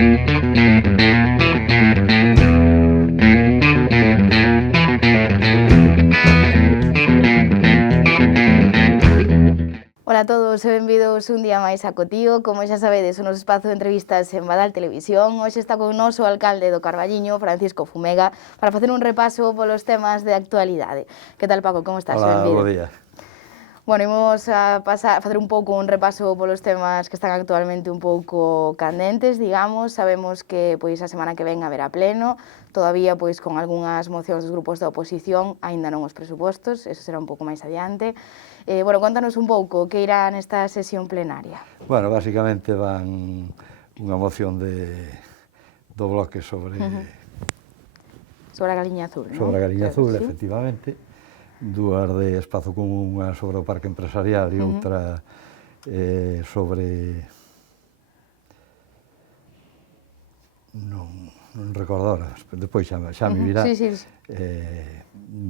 Ola a todos e benvidos un día máis a Cotío. Como xa sabedes, o noso espazo de entrevistas en Badal Televisión. Hoxe está con nos o alcalde do Carballiño, Francisco Fumega, para facer un repaso polos temas de actualidade. Que tal, Paco? Como estás? Ola, Benvido. bo día. Bueno, imos a facer un pouco un repaso polos temas que están actualmente un pouco candentes, digamos. Sabemos que pois a semana que ven haberá pleno, todavía pois con algunhas mocións dos grupos da oposición, aínda non os presupostos, eso será un pouco máis adiante. Bueno, contanos un pouco que irá nesta sesión plenaria. Bueno, basicamente van unha moción do bloque sobre Sobre a Galiña Azul, non? sobre a Galiña Azul, Sí. efectivamente. Dúas de espazo común, unha sobre o parque empresarial e outra sobre... Non recordo ahora, depois xa me virá. Sí.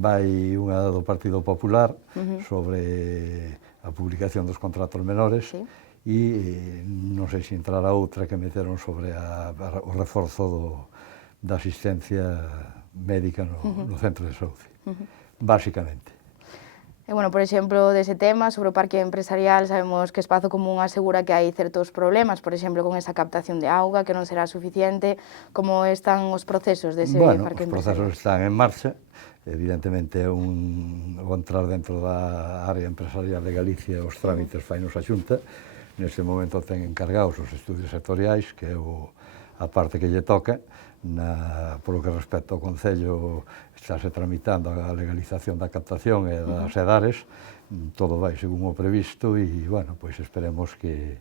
Vai unha do Partido Popular sobre a publicación dos contratos menores e non sei se entrará outra que meteron sobre o reforzo da asistencia médica no centro de saúde, basicamente. E, bueno, por exemplo, dese tema, sobre o parque empresarial, sabemos que Espazo Común asegura que hai certos problemas, por exemplo, con esa captación de auga, que non será suficiente. Como están os procesos dese parque empresarial? Os procesos están en marcha. Evidentemente, ao entrar dentro da área empresarial de Galicia, os trámites fainos a Xunta. Neste momento ten encargados os estudios sectoriais, que é a parte que lle toca. Polo que respecta ao Concello, estáse tramitando a legalización da captación e das edares, todo vai según o previsto e, bueno, pois esperemos que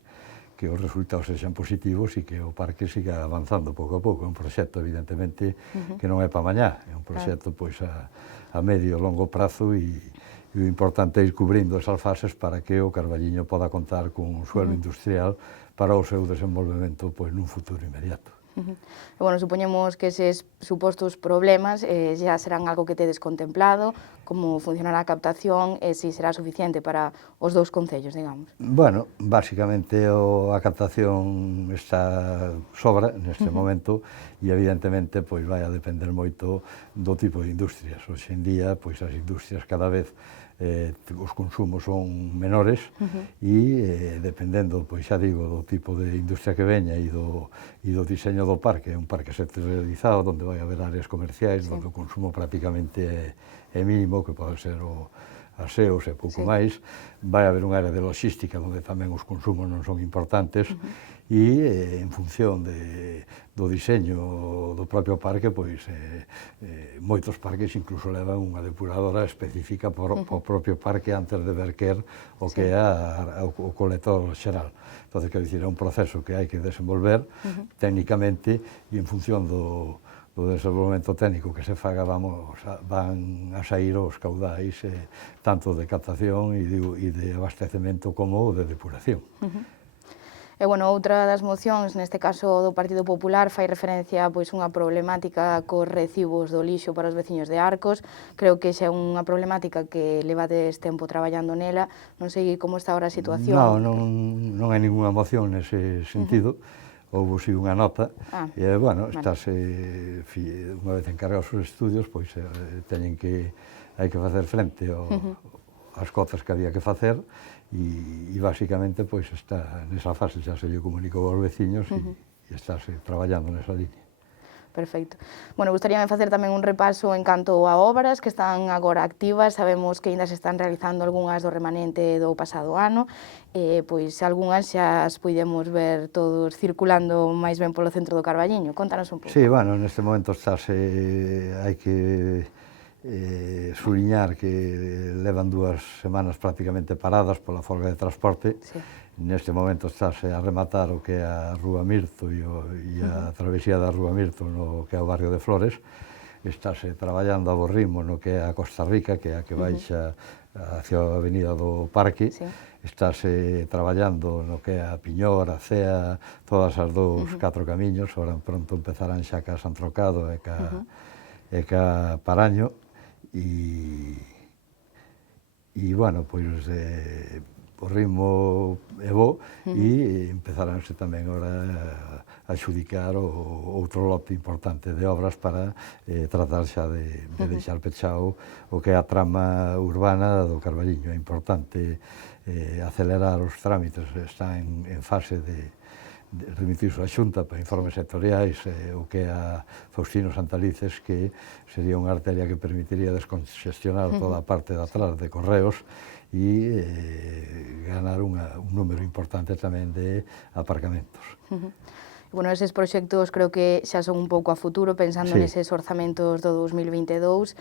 os resultados sexan positivos e que o parque siga avanzando pouco a pouco. É un proxecto, evidentemente, que non é para mañá, é un proxecto pois a medio e longo prazo e o importante é ir cubrindo esas fases para que o Carballiño poda contar con un suelo industrial para o seu desenvolvemento pois nun futuro inmediato. E, bueno, supoñemos que eses supostos problemas xa serán algo que tedes contemplado, como funcionará a captación e se será suficiente para os dous concellos, digamos. Bueno, basicamente a captación está sobra neste momento e evidentemente pois vai a depender moito do tipo de industrias. Hoxe en día, pois as industrias cada vez os consumos son menores e dependendo, pois xa digo, do tipo de industria que veña e do diseño do parque, é un parque sectorializado onde vai haber áreas comerciais onde o consumo prácticamente é mínimo, que pode ser aseos e pouco máis. Vai haber unha área de logística onde tamén os consumos non son importantes e en función do diseño do propio parque, pois moitos parques incluso levan unha depuradora específica para o propio parque antes de verter o que é o colector xeral. Entón, quero dicir, é un proceso que hai que desenvolver técnicamente e en función do desenvolvemento técnico que se faga van a sair os caudais tanto de captación e de abastecemento como de depuración. E, bueno, outra das mocións, neste caso do Partido Popular, fai referencia a unha problemática cos recibos do lixo para os veciños de Arcos. Creo que xa é unha problemática que levades tempo traballando nela. Non sei como está ahora a situación. Non hai ninguna moción nese sentido. Houve si unha nota, e, bueno, estáse, unha vez encargados os estudios, pois hai que facer frente ás cotas que había que facer e basicamente, pois, está nesa fase, xa se lle comunicou aos veciños e estáse traballando nesa línea. Perfecto. Bueno, gustaríame facer tamén un repaso en canto a obras que están agora activas. Sabemos que ainda se están realizando algunhas do remanente do pasado ano, pois algunhas xa as puidemos ver todos circulando máis ben polo centro do Carballiño. Contanos un pouco. Sí, bueno, neste momento hai que suliñar que levan 2 semanas prácticamente paradas pola folga de transporte. Neste momento estáse a rematar o que é a Rúa Mirto e a travesía da Rúa Mirto no que é o barrio de Flores. Estáse traballando a bo ritmo no que é a Costa Rica, que é a que baixa hacia a avenida do Parque. Estáse traballando no que é a Piñor, a Cea, todas as 4 camiños. Ahora pronto empezarán xa ca San Trocado e ca Paraño. E, bueno, pois o ritmo é bo e empezaránse tamén agora a adxudicar outro lote importante de obras para tratar xa de deixar pechado o que é a trama urbana do Carballiño. É importante acelerar os trámites, está en fase de remitirse á Xunta para informes sectoriais, o que é a Faustino Santalices, que sería unha arteria que permitiría descongestionar toda a parte de atrás de Correos e ganar un número importante tamén de aparcamentos. Bueno, eses proxectos creo que xa son un pouco a futuro, pensando neses orzamentos do 2022.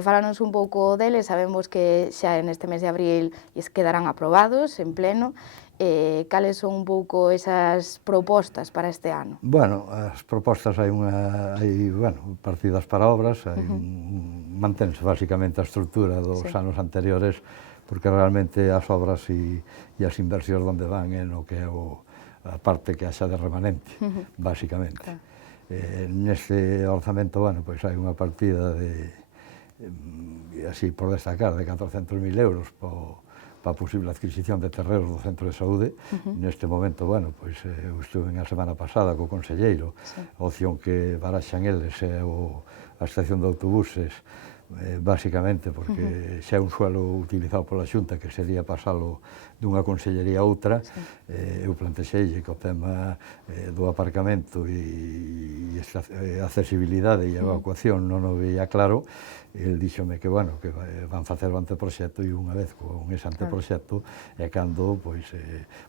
Fálanos un pouco deles, sabemos que xa neste mes de abril quedarán aprobados en pleno. Cales son un pouco esas propostas para este ano? Bueno, as propostas hai partidas para obras, mantense basicamente a estrutura dos anos anteriores, porque realmente as obras e as inversións onde van é no que é a parte que haxa de remanente, basicamente. Neste orzamento, pois hai unha partida de, así por destacar, de 400.000 euros para a posible adquisición de terreos do Centro de Saúde. Neste momento, pois eu estuve a semana pasada co conselleiro, a opción que baraxan eles é a estación de autobuses, basicamente porque xa é un suelo utilizado pola Xunta, que sería pasalo dunha consellería a outra. Eu plantexeille que o tema do aparcamento e a accesibilidade e a evacuación non o veía claro. El díxome que van facer o anteproxecto, e unha vez con ese anteproxecto é cando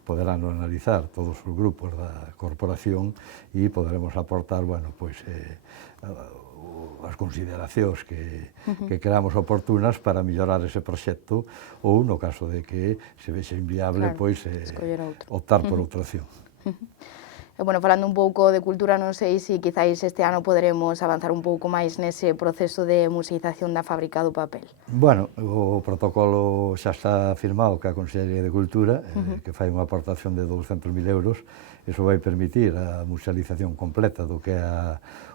poderán analizar todos os grupos da corporación e poderemos aportar as consideracións que creamos oportunas para mellorar ese proxecto, ou, no caso de que se vexe inviable, optar por outra opción. Falando un pouco de cultura, non sei se quizáis este ano poderemos avanzar un pouco máis nese proceso de museización da fábrica do papel. O protocolo xa está firmado ca Consellería de Cultura, que fai unha aportación de 200.000 euros. Iso vai permitir a musealización completa do que é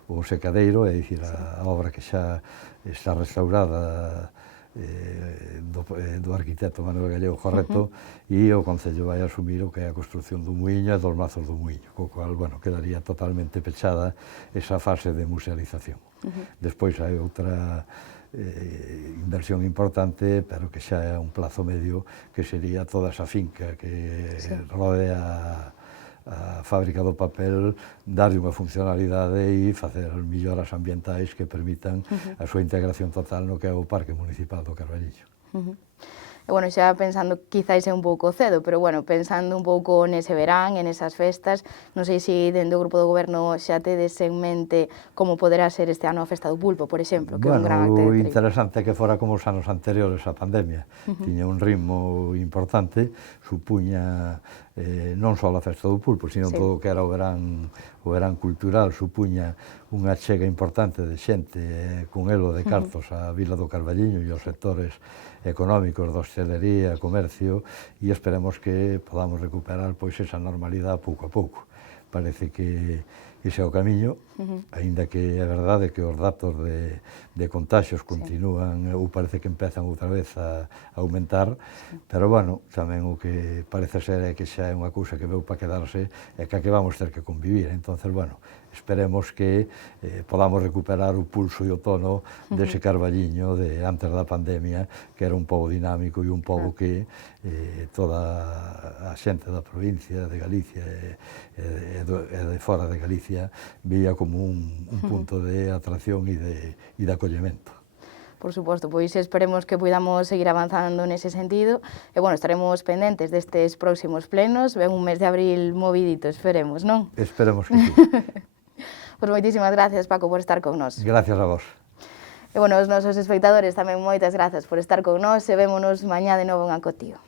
o secadeiro, é dicir, a obra que xa está restaurada do arquitecto Manuel Gallego Jorreto, e o Concello vai asumir o que é a construción do muiño e dos mazos do muiño, co cual, quedaría totalmente pechada esa fase de musealización. Despois hai outra inversión importante, pero que xa é a un plazo medio, que sería toda esa finca que rodea a fábrica do papel, darlle unha funcionalidade e facer melloras ambientais que permitan a súa integración total no que é o Parque Municipal do Carballiño. Xa pensando, quizáis é un pouco cedo, pero pensando un pouco nese verán, en esas festas, non sei se dende o Grupo do Goberno xa tedes en mente como poderá ser este ano a Festa do Pulpo, por exemplo, que é un gran acto. O interesante é que fora como os anos anteriores á pandemia. Tiña un ritmo importante, supuña non só a Festa do Pulpo, sino todo o que era o verán cultural, supuña unha chega importante de xente con elo de cartos á Vila do Carballiño e aos sectores económicos da hostelería, comercio, e esperemos que podamos recuperar esa normalidade pouco a pouco. Parece que ese é o camiño, aínda que é verdade que os datos de contaxios continúan, ou parece que empezan outra vez a aumentar, pero, tamén o que parece ser é que xa é unha cousa que veu para quedarse, e que vamos ter que convivir. Entonces, esperemos que podamos recuperar o pulso e o tono dese Carballiño de antes da pandemia, que era un pobo dinámico e un pobo que toda a xente da provincia de Galicia e de fora de Galicia vía como un punto de atracción e de acollemento. Por suposto, pois esperemos que podamos seguir avanzando nese sentido e, estaremos pendentes destes próximos plenos. Ven un mes de abril movidito, esperemos, non? Esperemos que sí. Pois moitísimas gracias, Paco, por estar con nós. Gracias a vos. E, os nosos espectadores tamén moitas grazas por estar con nós e vémonos mañá de novo en Acotío.